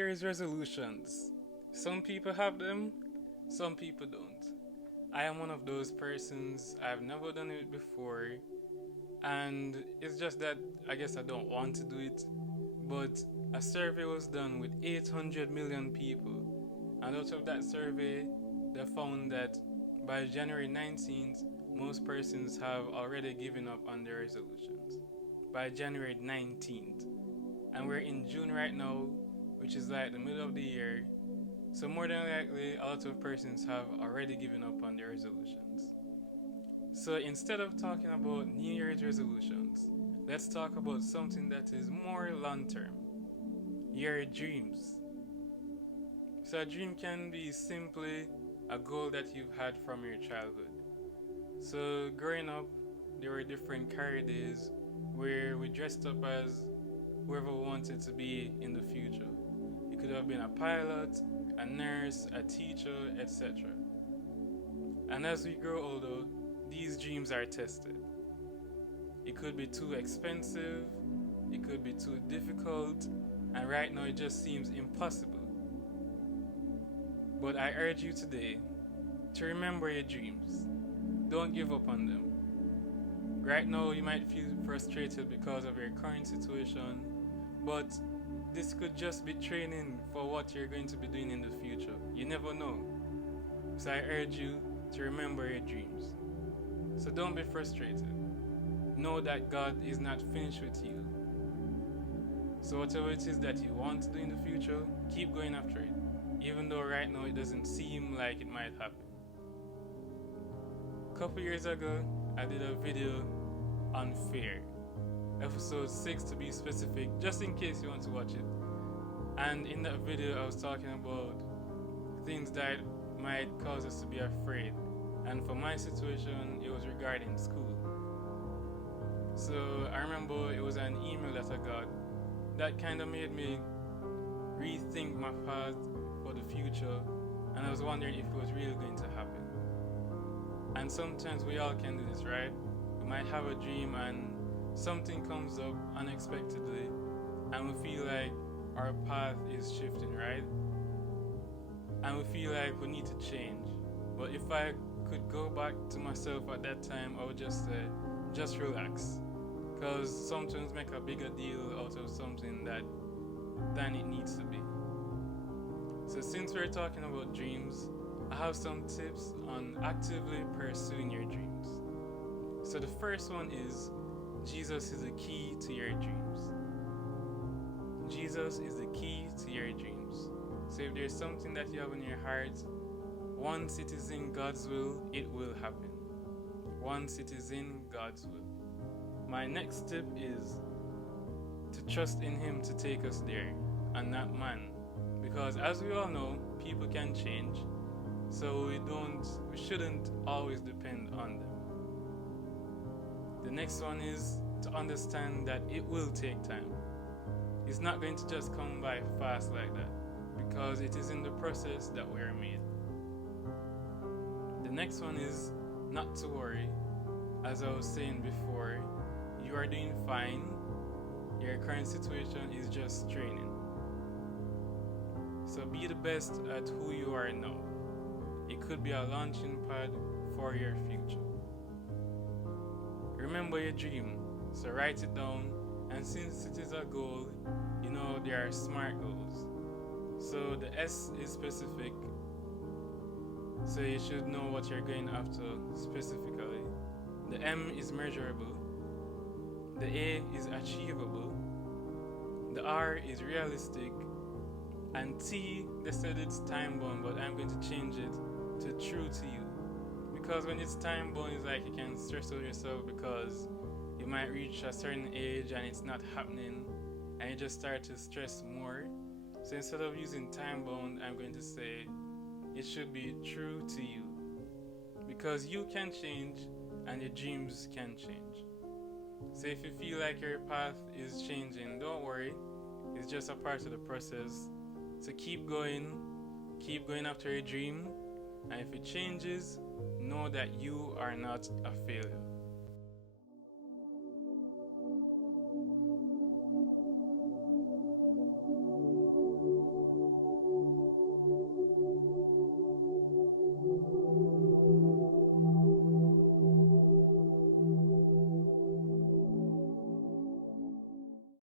Year's resolutions. Some people have them, some people don't. I am one of those persons. I've never done it before, and it's just that I guess I don't want to do it. But a survey was done with 800 million people, and out of that survey, they found that by January 19th, most persons have already given up on their resolutions. By January 19th. And we're in June right now, which is like the middle of the year. So more than likely, a lot of persons have already given up on their resolutions. So instead of talking about New Year's resolutions, let's talk about something that is more long term. Your dreams. So a dream can be simply a goal that you've had from your childhood. So growing up, there were different career days where we dressed up as whoever wanted to be in the future. It could have been a pilot, a nurse, a teacher, etc. And as we grow older, these dreams are tested. It could be too expensive, it could be too difficult, and right now it just seems impossible. But I urge you today to remember your dreams. Don't give up on them. Right now you might feel frustrated because of your current situation, but this could just be training for what you're going to be doing in the future. You never know. So I urge you to remember your dreams. So don't be frustrated. Know that God is not finished with you. So whatever it is that you want to do in the future, keep going after it. Even though right now it doesn't seem like it might happen. A couple years ago, I did a video on fear. Episode 6 to be specific, just in case you want to watch it. And in that video I was talking about things that might cause us to be afraid. And for my situation, it was regarding school. So I remember it was an email that I got that kind of made me rethink my path for the future, and I was wondering if it was really going to happen. And sometimes we all can do this, right? We might have a dream and something comes up unexpectedly and we feel like our path is shifting, right? And we feel like we need to change. But if I could go back to myself at that time, I would just say, just relax. Because sometimes make a bigger deal out of something than it needs to be. So since we're talking about dreams, I have some tips on actively pursuing your dreams. So the first one is, Jesus is the key to your dreams. Jesus is the key to your dreams. So if there's something that you have in your heart, once it is in God's will, it will happen. Once it is in God's will. My next tip is to trust in Him to take us there, and not man. Because as we all know, people can change. So we shouldn't always depend on them. The next one is to understand that it will take time. It's not going to just come by fast like that, because it is in the process that we are made. The next one is not to worry. As I was saying before, you are doing fine. Your current situation is just training. So be the best at who you are now. It could be a launching pad for your future. Remember your dream, so write it down, and since it is a goal, there are SMART goals. So the S is specific, so you should know what you're going after specifically. The M is measurable. The A is achievable. The R is realistic. And T, they said it's time bound, but I'm going to change it to true to you. Because when it's time bound, it's like you can stress out yourself because you might reach a certain age and it's not happening, and you just start to stress more. So instead of using time bound, I'm going to say it should be true to you. Because you can change and your dreams can change. So if you feel like your path is changing, don't worry. It's just a part of the process. So keep going after your dream, and if it changes, know that you are not a failure.